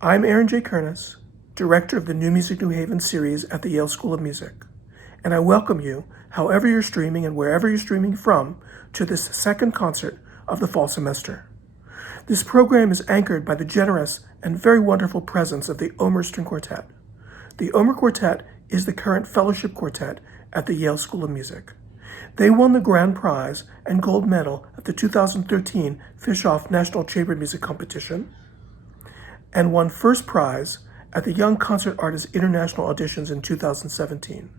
I'm Aaron J. Kernis, Director of the New Music New Haven series at the Yale School of Music, and I welcome you, however you're streaming and wherever you're streaming from, to this second concert of the fall semester. This program is anchored by the generous and very wonderful presence of the Omerstern Quartet. The Omer Quartet is the current fellowship quartet at the Yale School of Music. They won the grand prize and gold medal at the 2013 Fischoff National Chamber Music Competition and won first prize at the Young Concert Artists International Auditions in 2017.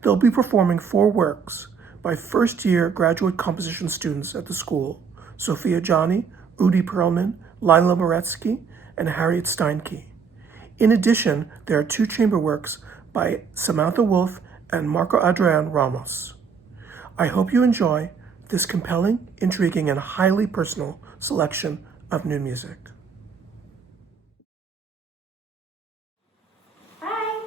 They'll be performing 4 works by first-year graduate composition students at the school, Sophia Jani, Udi Perlman, Lila Meretzky, and Harriet Steinke. In addition, there are 2 chamber works by Samantha Wolf and Marco-Adrián Ramos. I hope you enjoy this compelling, intriguing, and highly personal selection of new music.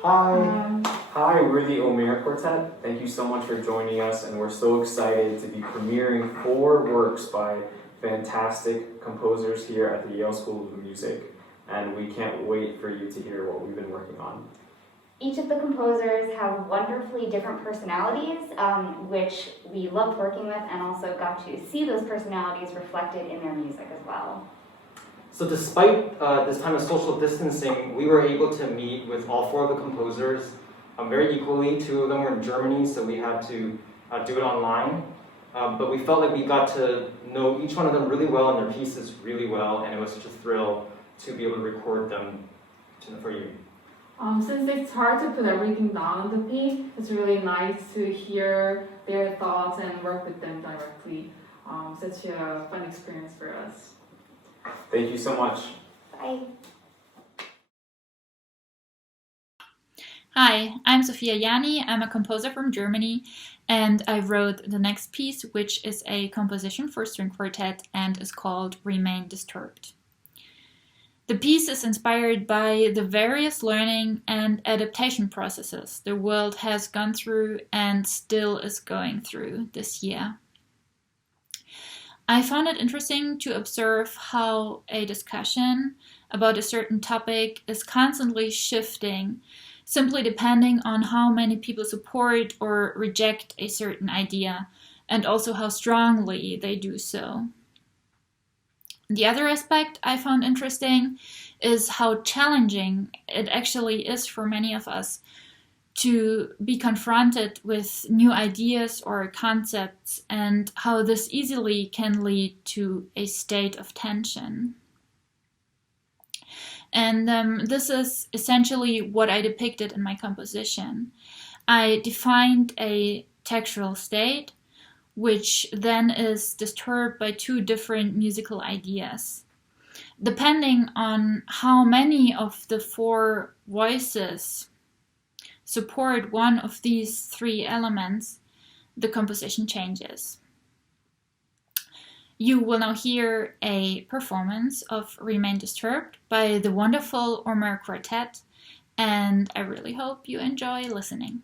Hi, we're the Omer Quartet. Thank you so much for joining us, and we're so excited to be premiering 4 works by fantastic composers here at the Yale School of Music, and we can't wait for you to hear what we've been working on. Each of the composers have wonderfully different personalities, which we loved working with, and also got to see those personalities reflected in their music as well. So despite this time of social distancing, we were able to meet with all 4 of the composers very equally. 2 of them were in Germany, so we had to do it online. But we felt like we got to know each one of them really well and their pieces really well, and it was such a thrill to be able to record them for you. Since it's hard to put everything down on the page, it's really nice to hear their thoughts and work with them directly. Such a fun experience for us. Thank you so much. Bye. Hi, I'm Sophia Jani. I'm a composer from Germany, and I wrote the next piece, which is a composition for string quartet and is called Remain Disturbed. The piece is inspired by the various learning and adaptation processes the world has gone through and still is going through this year. I found it interesting to observe how a discussion about a certain topic is constantly shifting, simply depending on how many people support or reject a certain idea, and also how strongly they do so. The other aspect I found interesting is how challenging it actually is for many of us to be confronted with new ideas or concepts, and how this easily can lead to a state of tension. And this is essentially what I depicted in my composition. I defined a textual state, which then is disturbed by 2 different musical ideas. Depending on how many of the 4 voices support one of these 3 elements, the composition changes. You will now hear a performance of Remain Disturbed by the wonderful Omer Quartet, and I really hope you enjoy listening.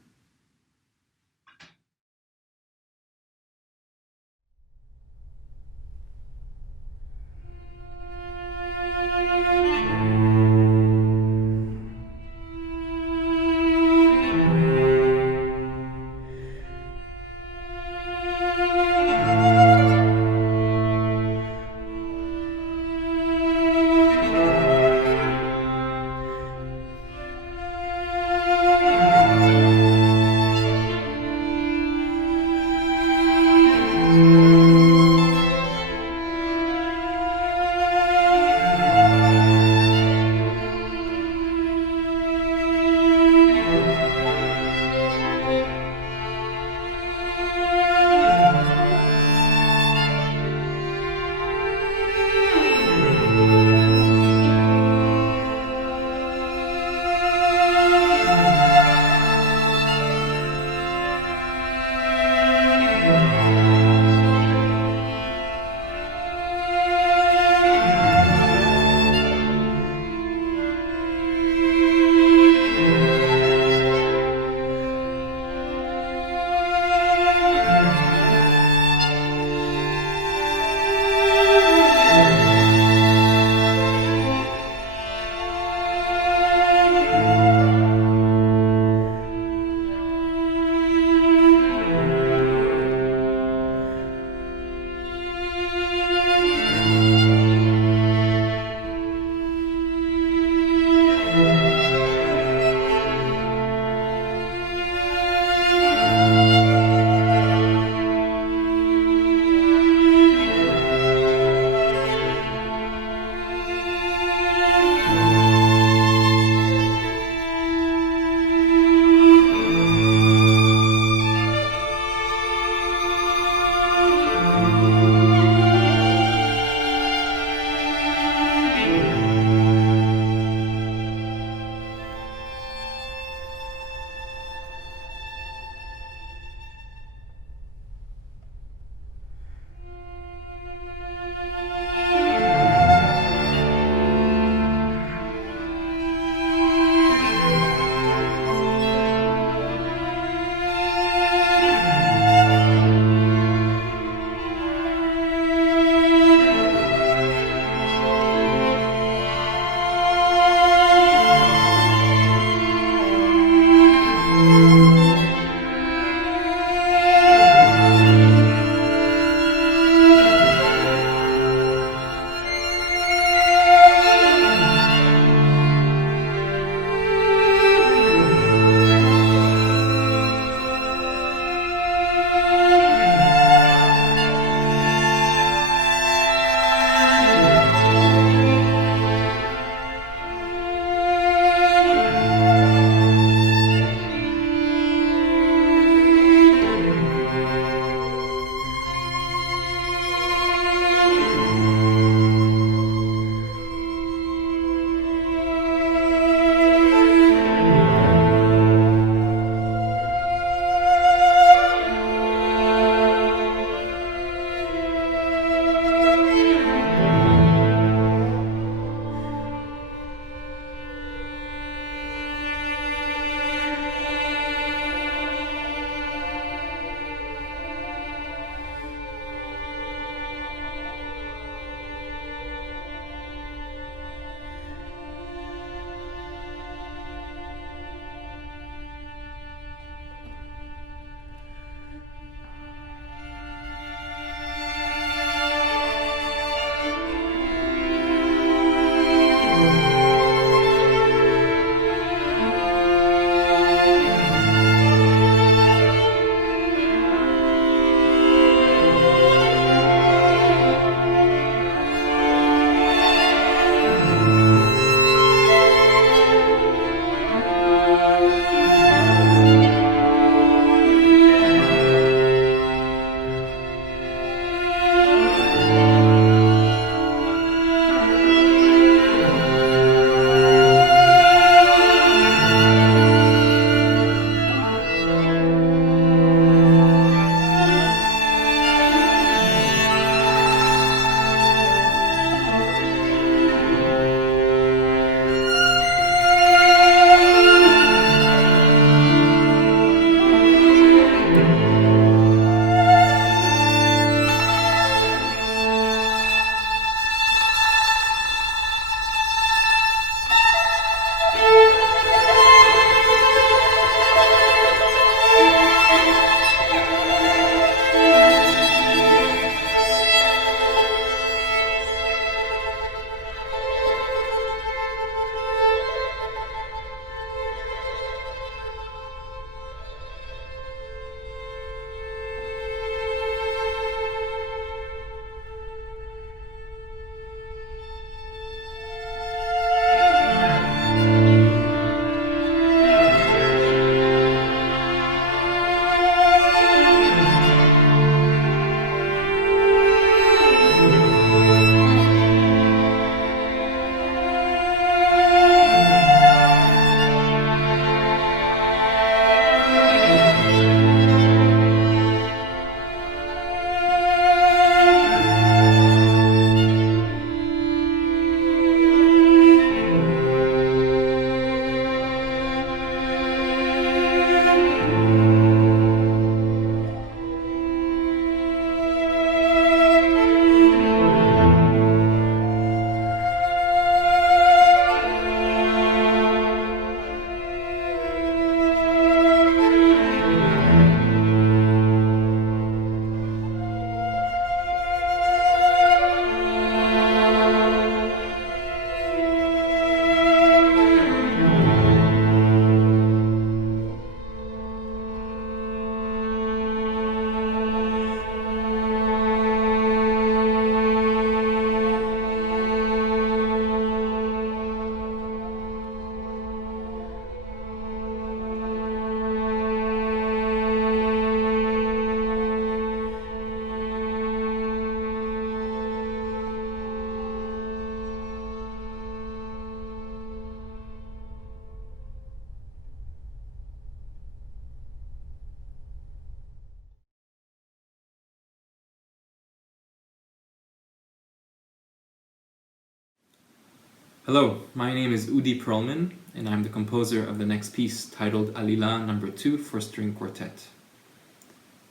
Hello, my name is Udi Perlman, and I'm the composer of the next piece titled Alilah No. 2 for String Quartet.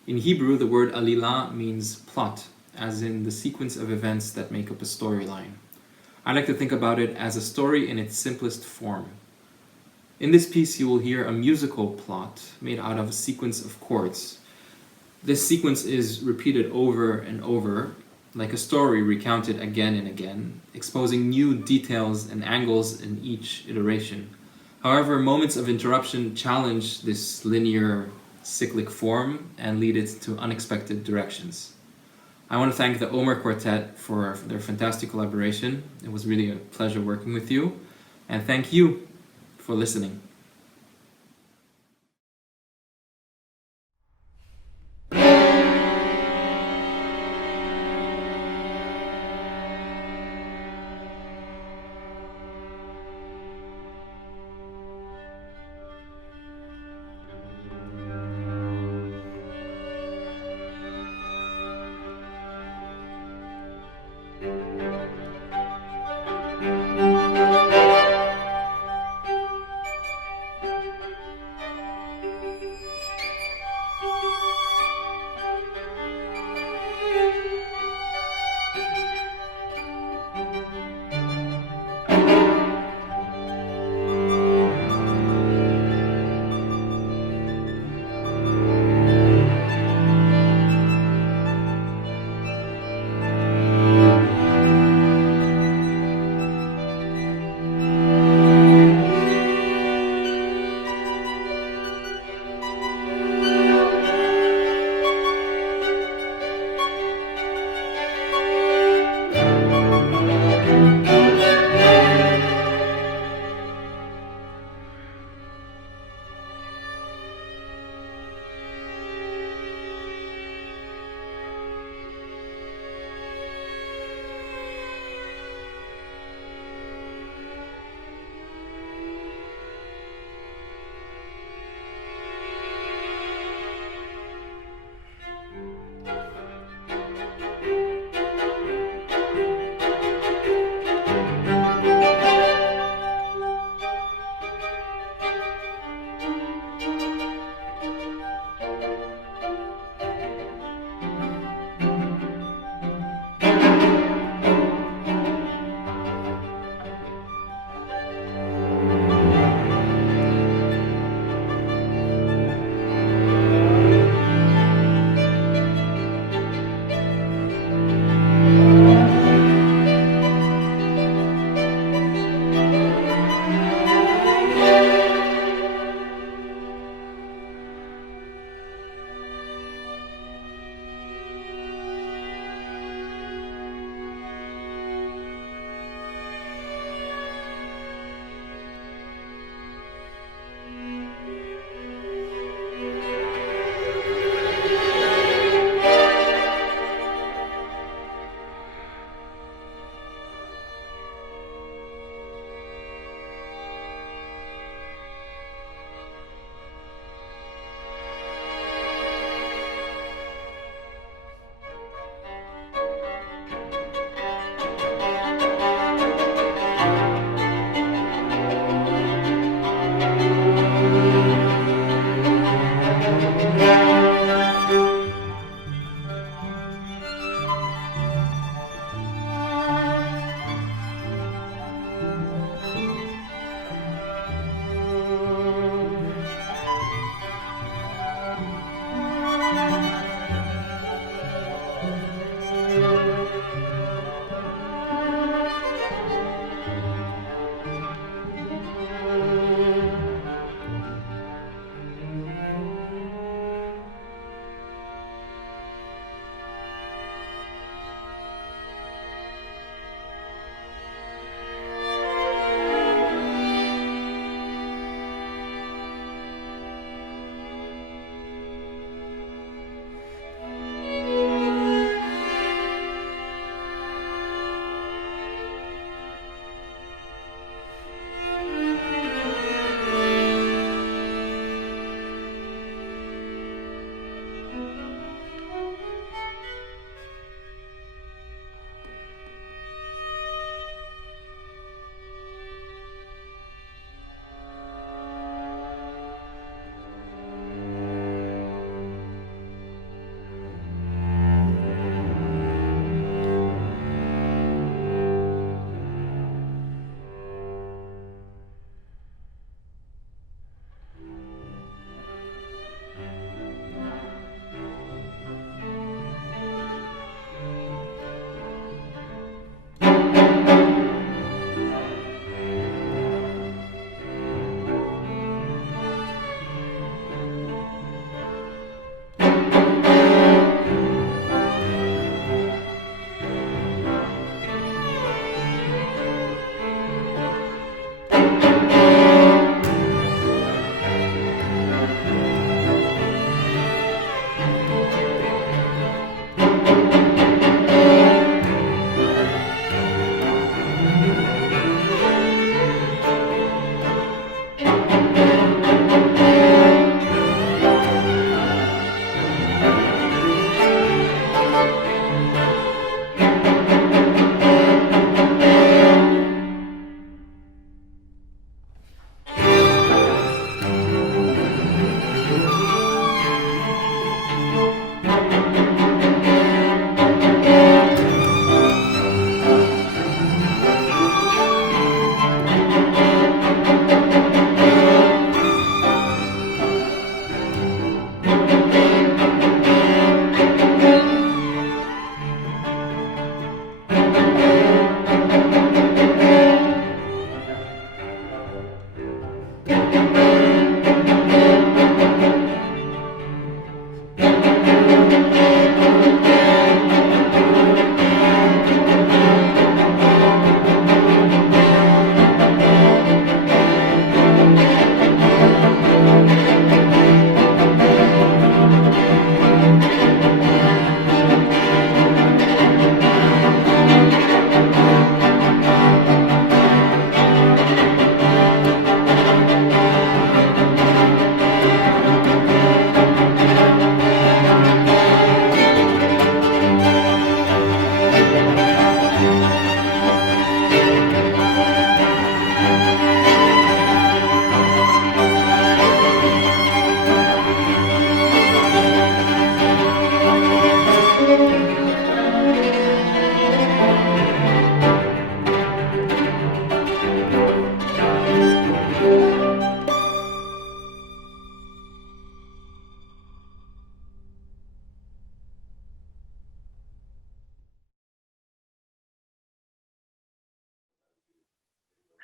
In Hebrew, the word Alilah means plot, as in the sequence of events that make up a storyline. I like to think about it as a story in its simplest form. In this piece, you will hear a musical plot made out of a sequence of chords. This sequence is repeated over and over, like a story recounted again and again, exposing new details and angles in each iteration. However, moments of interruption challenge this linear, cyclic form and lead it to unexpected directions. I want to thank the Omerstern Quartet for their fantastic collaboration. It was really a pleasure working with you, and thank you for listening.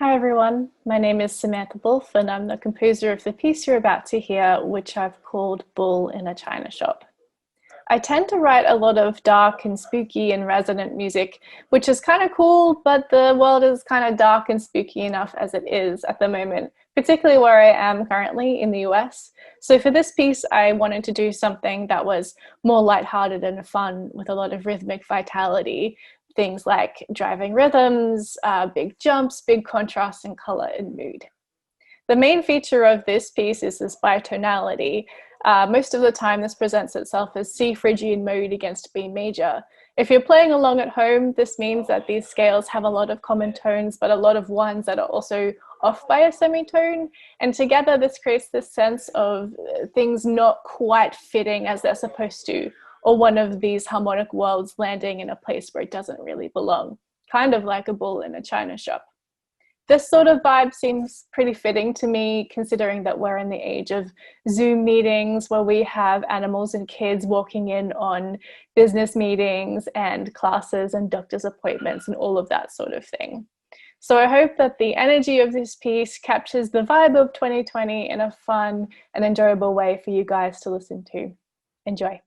Hi everyone, my name is Samantha Wolf and I'm the composer of the piece you're about to hear, which I've called Bull in a China Shop. I tend to write a lot of dark and spooky and resonant music, which is kind of cool, but the world is kind of dark and spooky enough as it is at the moment, particularly where I am currently in the US. So for this piece, I wanted to do something that was more lighthearted and fun with a lot of rhythmic vitality. Things like driving rhythms, big jumps, big contrasts in color and mood. The main feature of this piece is this bitonality. Most of the time this presents itself as C Phrygian mode against B major. If you're playing along at home, this means that these scales have a lot of common tones, but a lot of ones that are also off by a semitone. And together this creates this sense of things not quite fitting as they're supposed to, or one of these harmonic worlds landing in a place where it doesn't really belong, kind of like a bull in a china shop. This sort of vibe seems pretty fitting to me, considering that we're in the age of Zoom meetings where we have animals and kids walking in on business meetings and classes and doctor's appointments and all of that sort of thing. So I hope that the energy of this piece captures the vibe of 2020 in a fun and enjoyable way for you guys to listen to. Enjoy.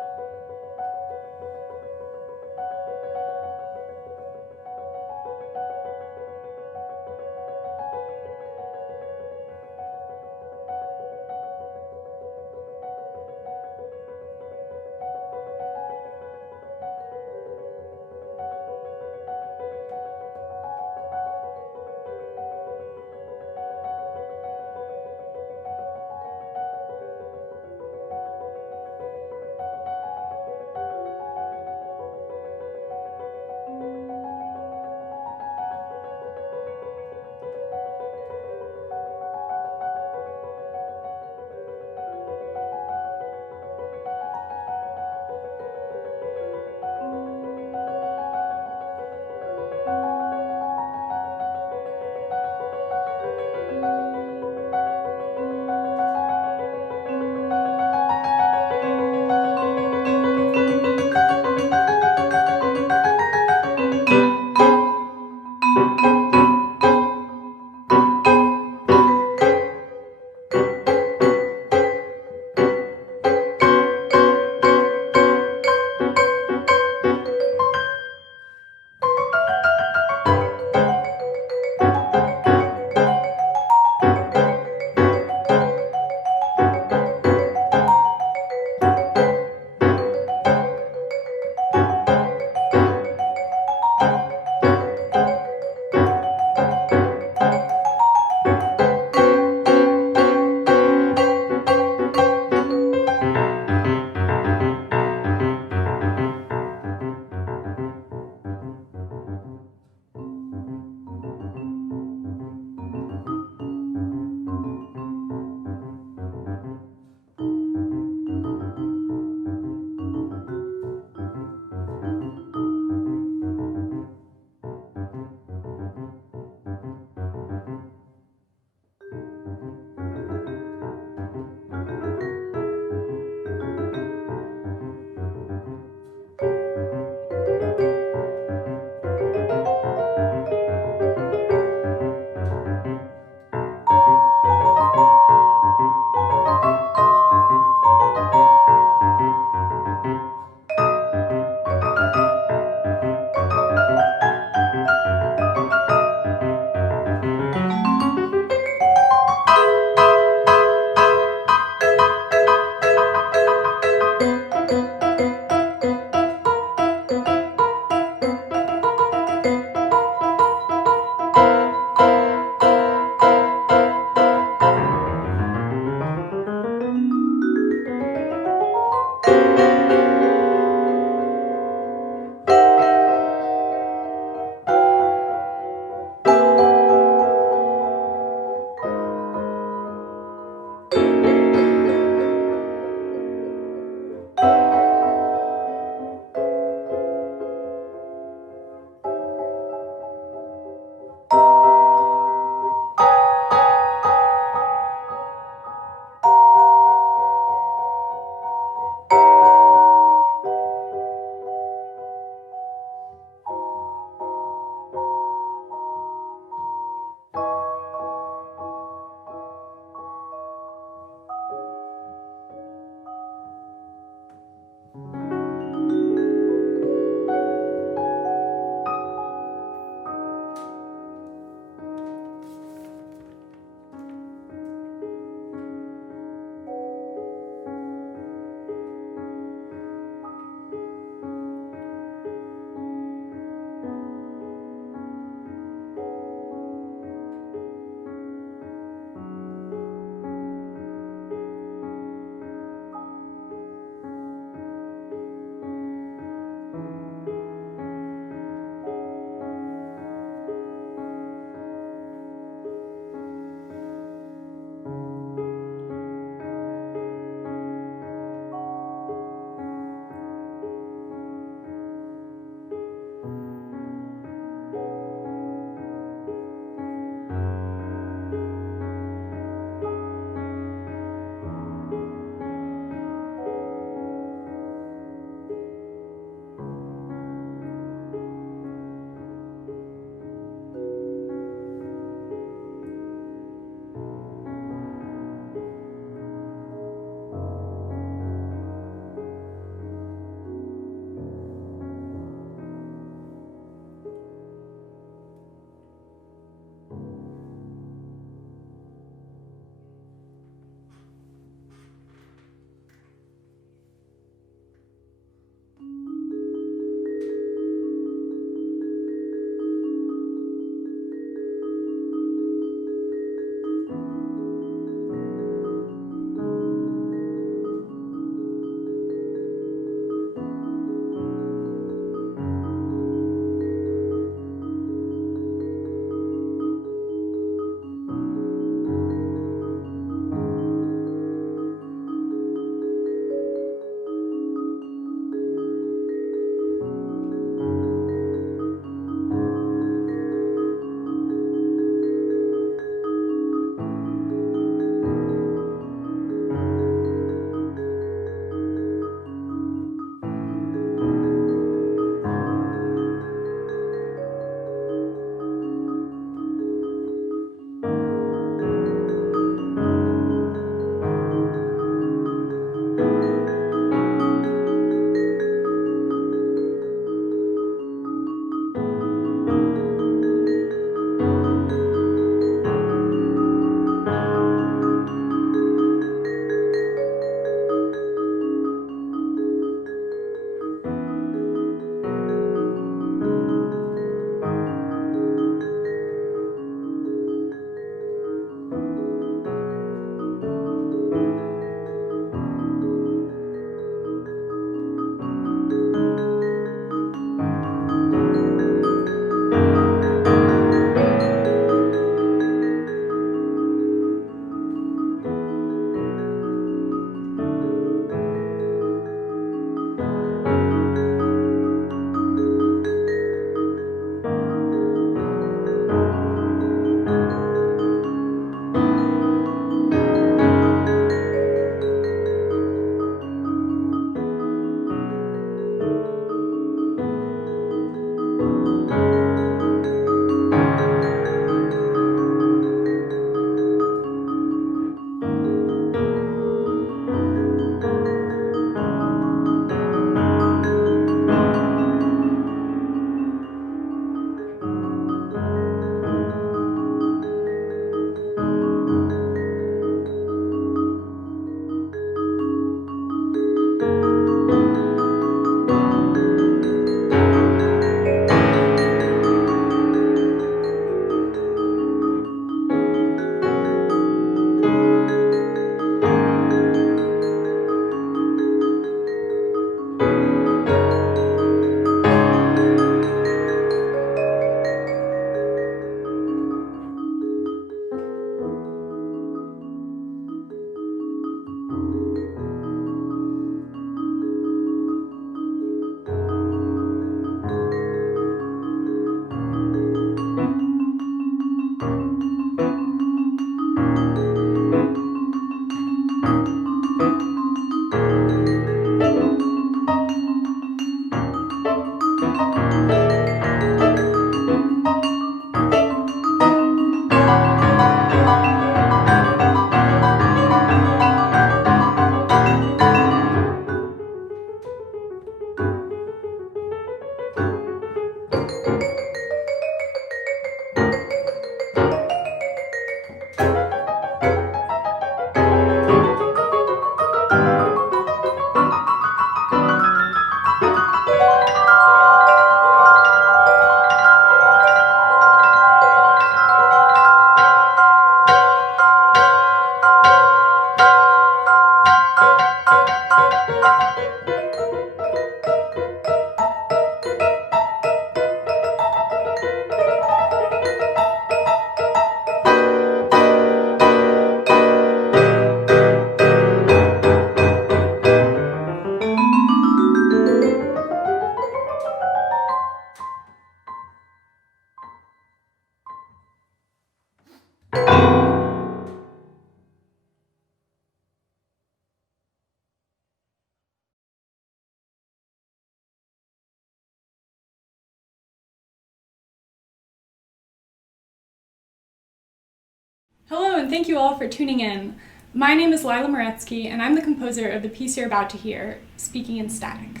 Hello, and thank you all for tuning in. My name is Lila Meretzky, and I'm the composer of the piece you're about to hear, Speaking in Static.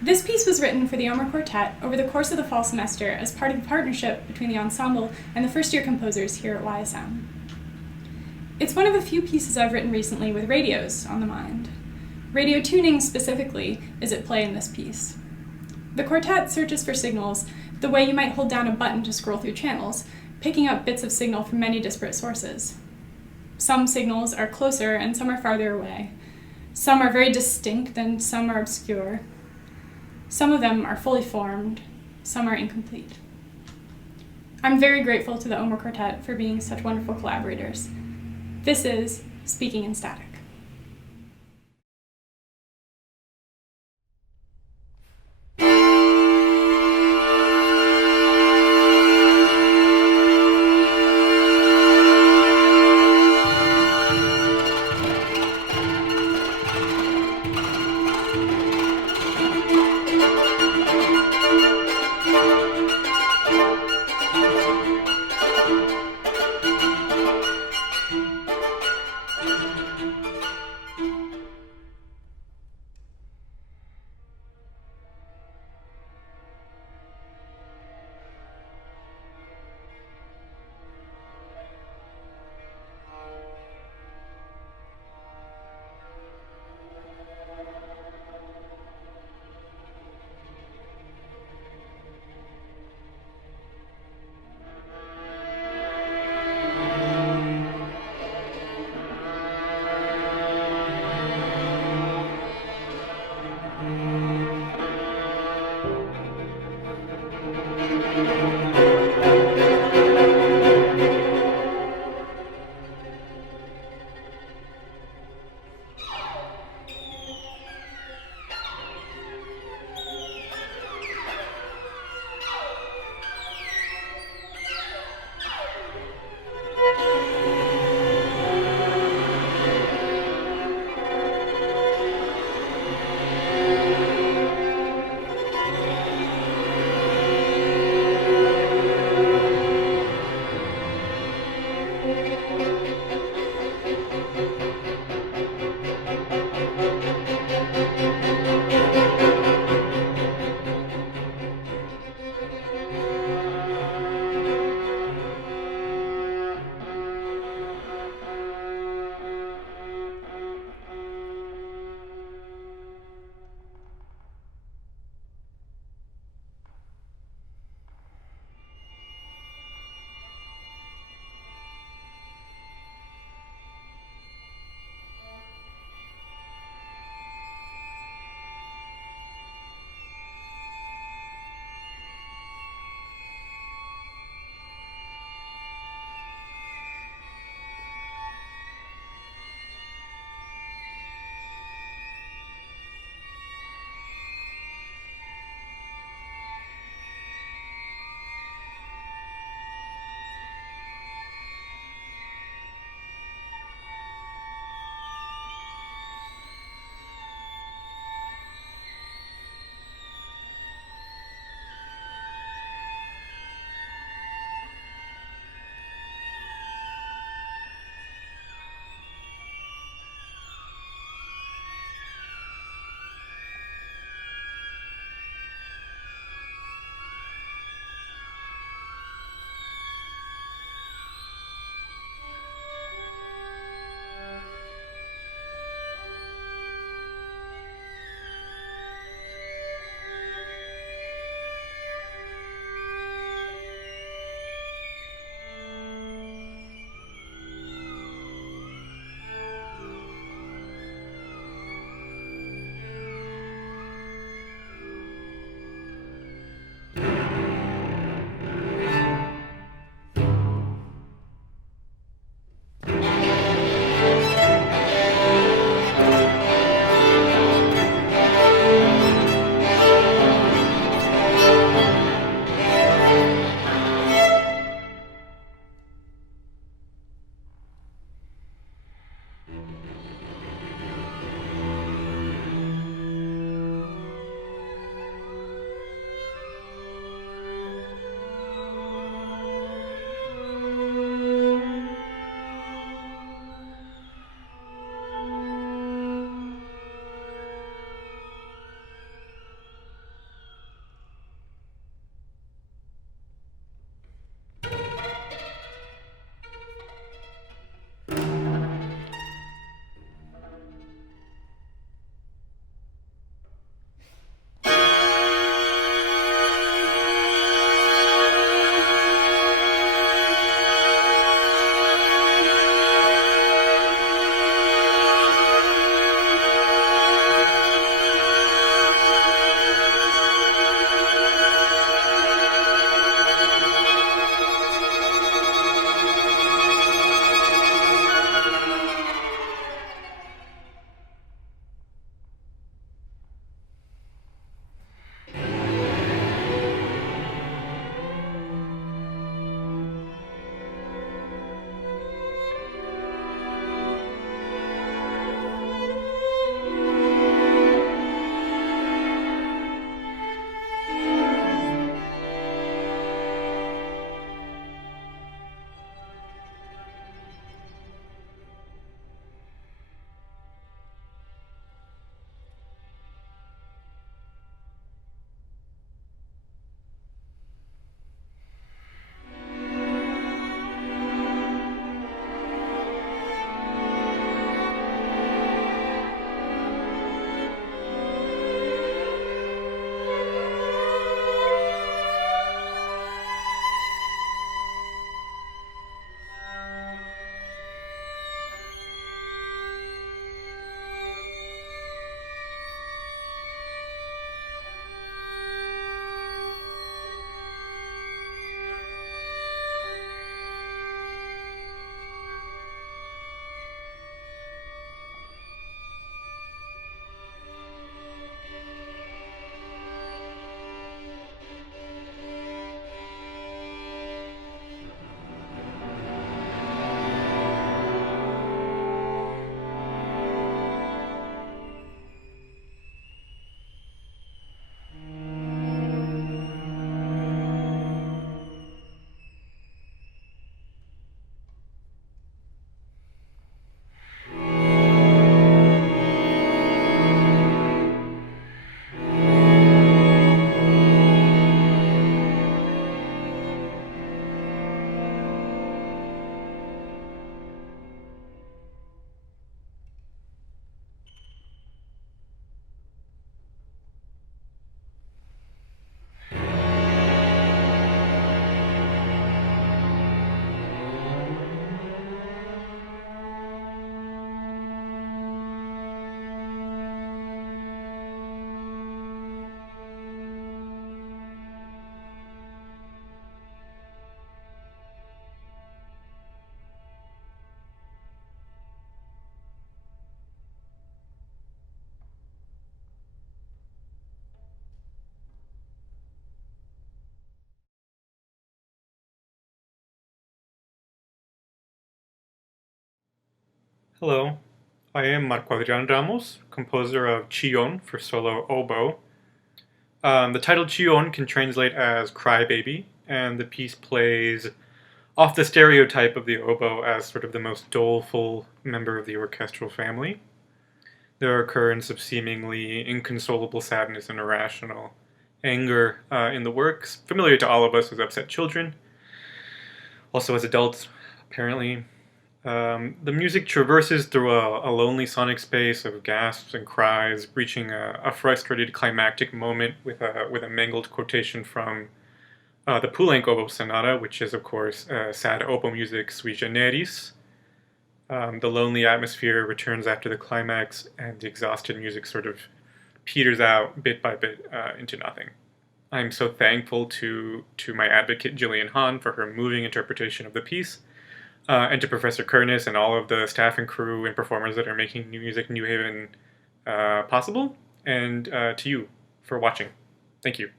This piece was written for the Omerstern Quartet over the course of the fall semester as part of a partnership between the ensemble and the first-year composers here at YSM. It's one of a few pieces I've written recently with radios on the mind. Radio tuning, specifically, is at play in this piece. The quartet searches for signals the way you might hold down a button to scroll through channels, picking up bits of signal from many disparate sources. Some signals are closer and some are farther away. Some are very distinct and some are obscure. Some of them are fully formed, some are incomplete. I'm very grateful to the Omerstern Quartet for being such wonderful collaborators. This is Speaking in Static. Hello, I am Marco-Adrián Ramos, composer of Chillon for solo oboe. The title Chillon can translate as crybaby, and the piece plays off the stereotype of the oboe as sort of the most doleful member of the orchestral family. There are currents of seemingly inconsolable sadness and irrational anger in the works, familiar to all of us as upset children, also as adults, apparently. The music traverses through a lonely sonic space of gasps and cries, reaching a frustrated climactic moment with a mangled quotation from the Poulenc oboe sonata, which is, of course, sad oboe music sui generis. The lonely atmosphere returns after the climax, and the exhausted music sort of peters out bit by bit into nothing. I'm so thankful to my advocate Jillian Hahn for her moving interpretation of the piece, and to Professor Kernis and all of the staff and crew and performers that are making New Music New Haven possible, and to you for watching. Thank you.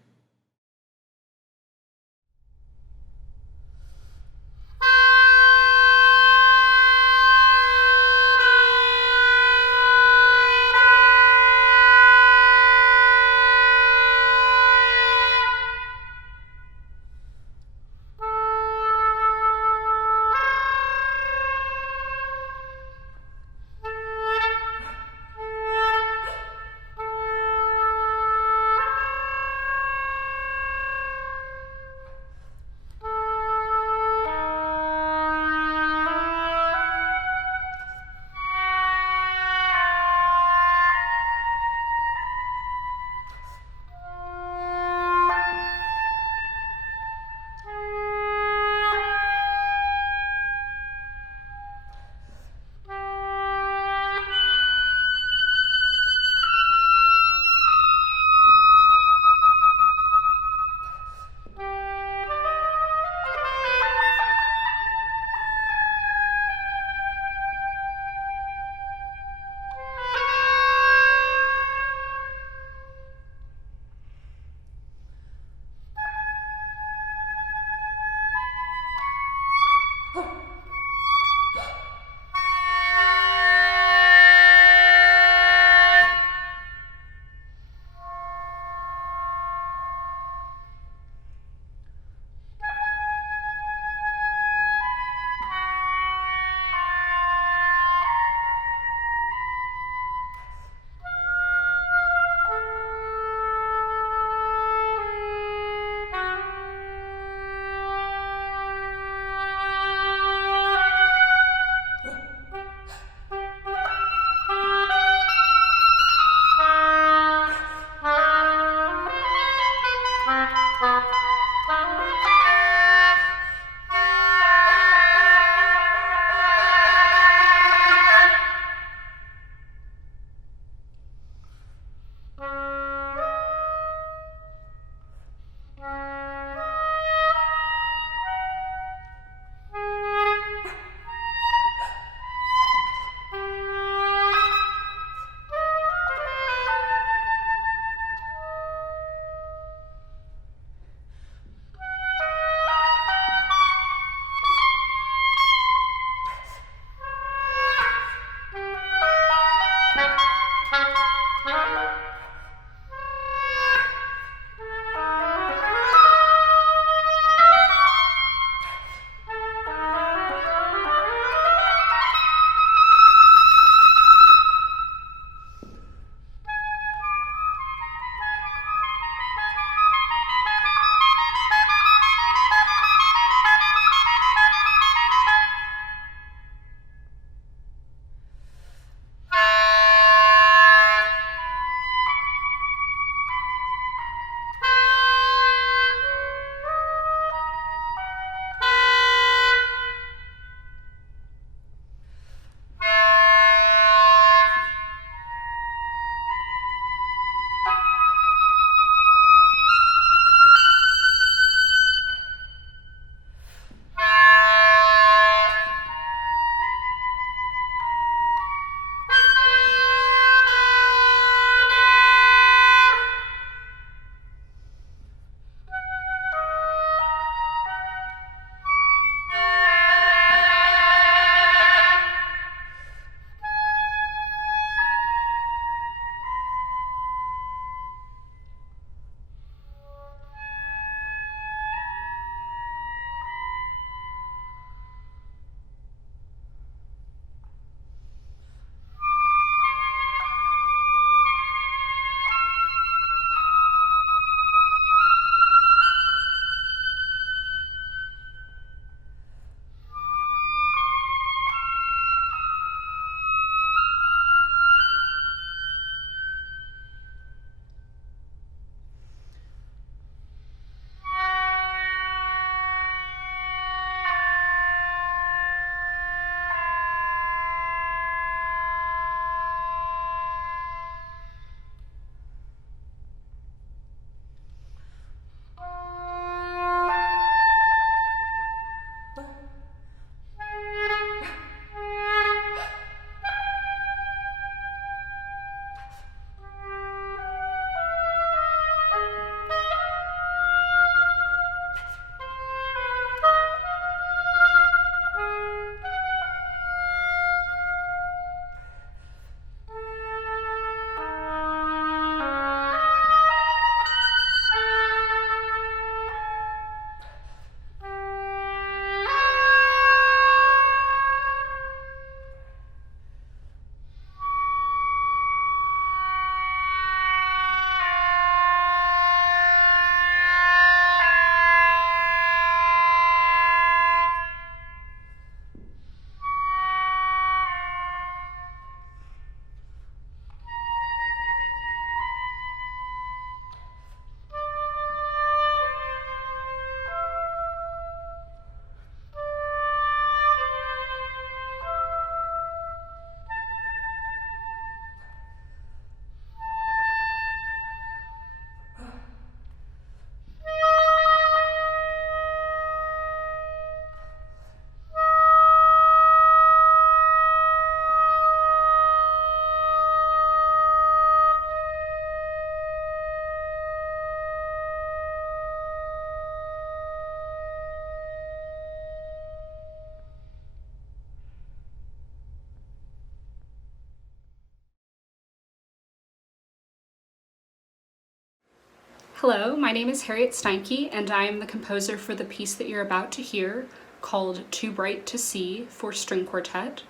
Hello, my name is Harriet Steinke, and I am the composer for the piece that you're about to hear, called Too Bright to See for string quartet.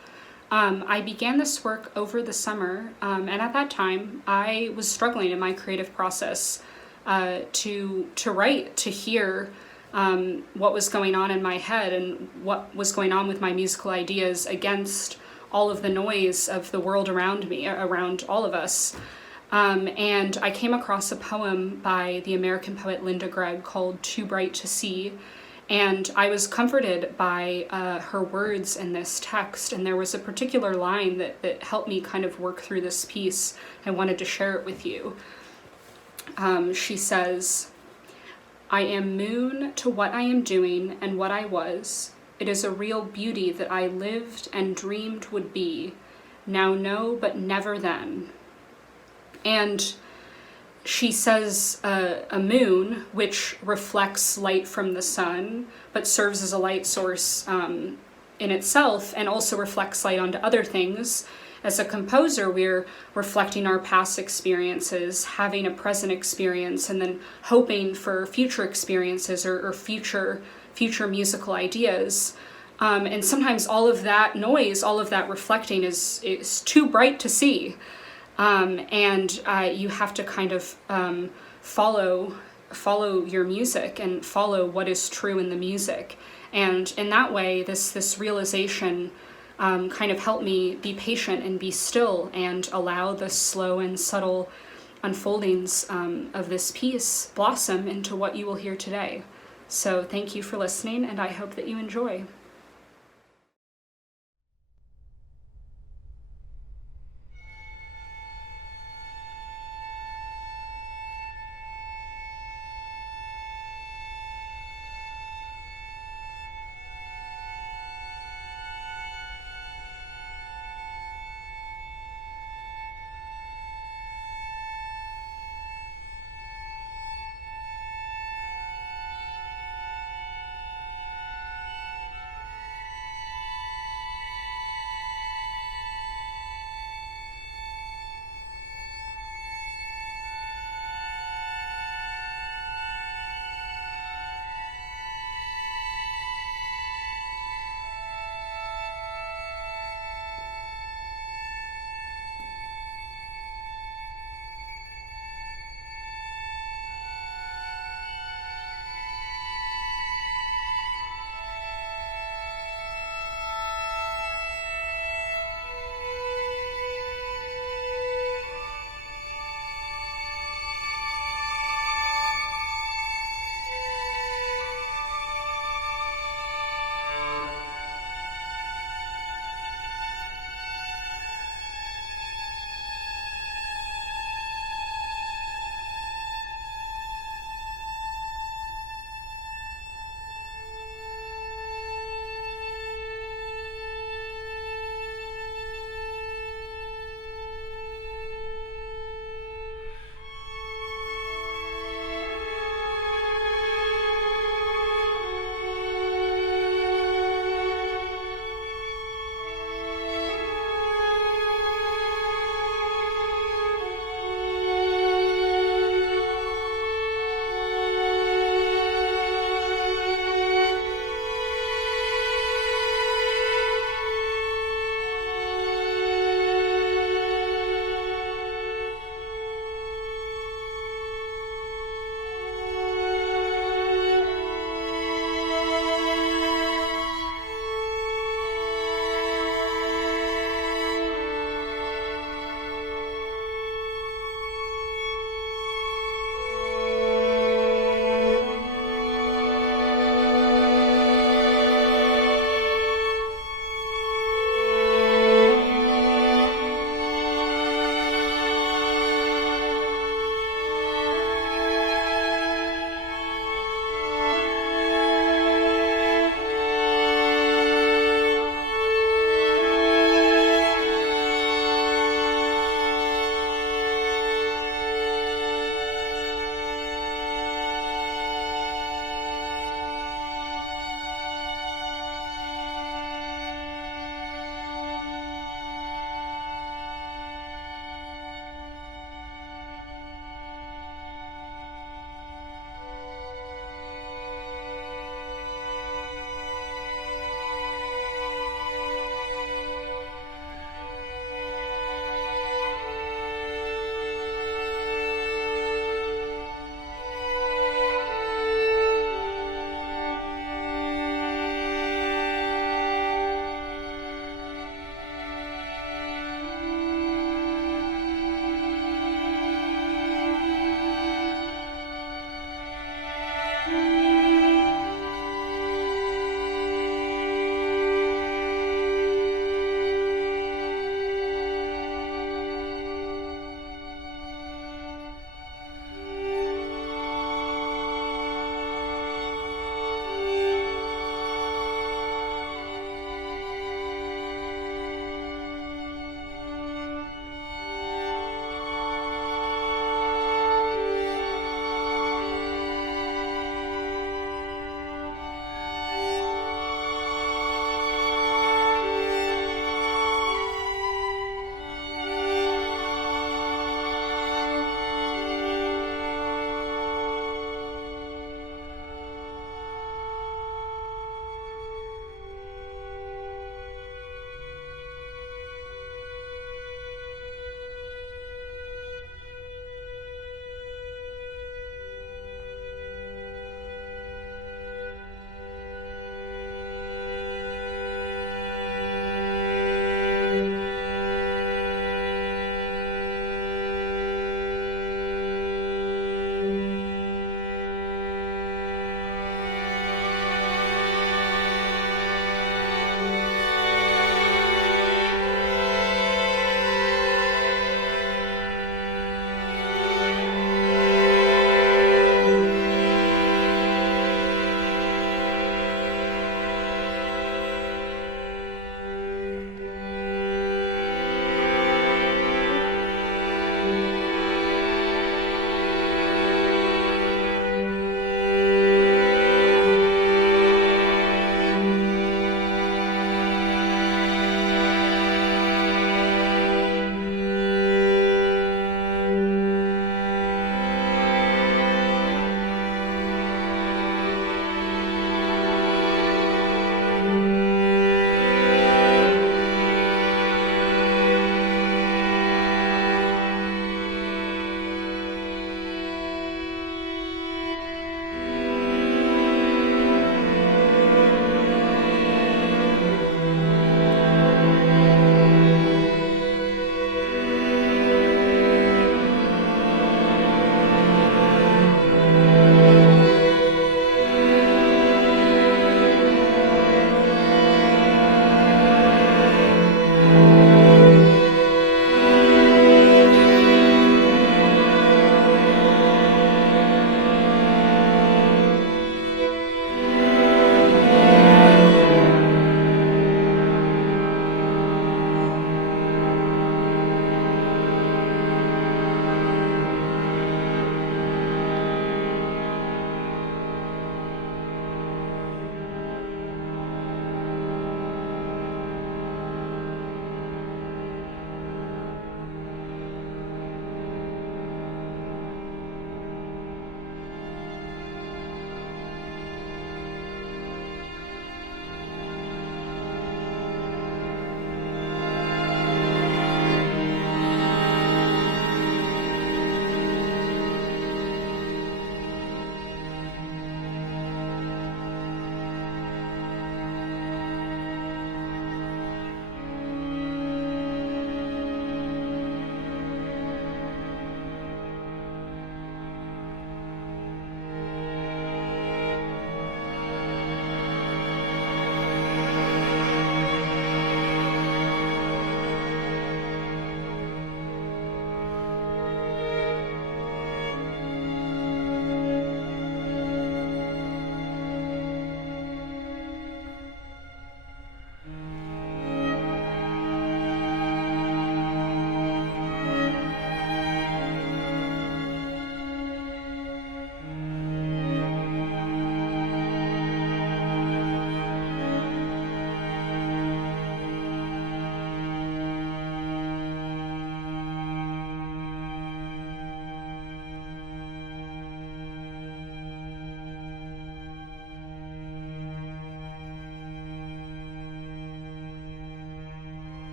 I began this work over the summer, and at that time I was struggling in my creative process to write, to hear what was going on in my head and what was going on with my musical ideas against all of the noise of the world around me, around all of us. And I came across a poem by the American poet Linda Gregg called Too Bright to See, and I was comforted by her words in this text, and there was a particular line that helped me kind of work through this piece. I wanted to share it with you. She says, "I am moon to what I am doing and what I was. It is a real beauty that I lived and dreamed would be. Now know, but never then." And she says a moon, which reflects light from the sun, but serves as a light source in itself, and also reflects light onto other things. As a composer, we're reflecting our past experiences, having a present experience, and then hoping for future experiences or future musical ideas. And sometimes all of that noise, all of that reflecting is too bright to see. And you have to kind of follow your music and follow what is true in the music. And in that way, this realization kind of helped me be patient and be still and allow the slow and subtle unfoldings of this piece blossom into what you will hear today. So thank you for listening, and I hope that you enjoy.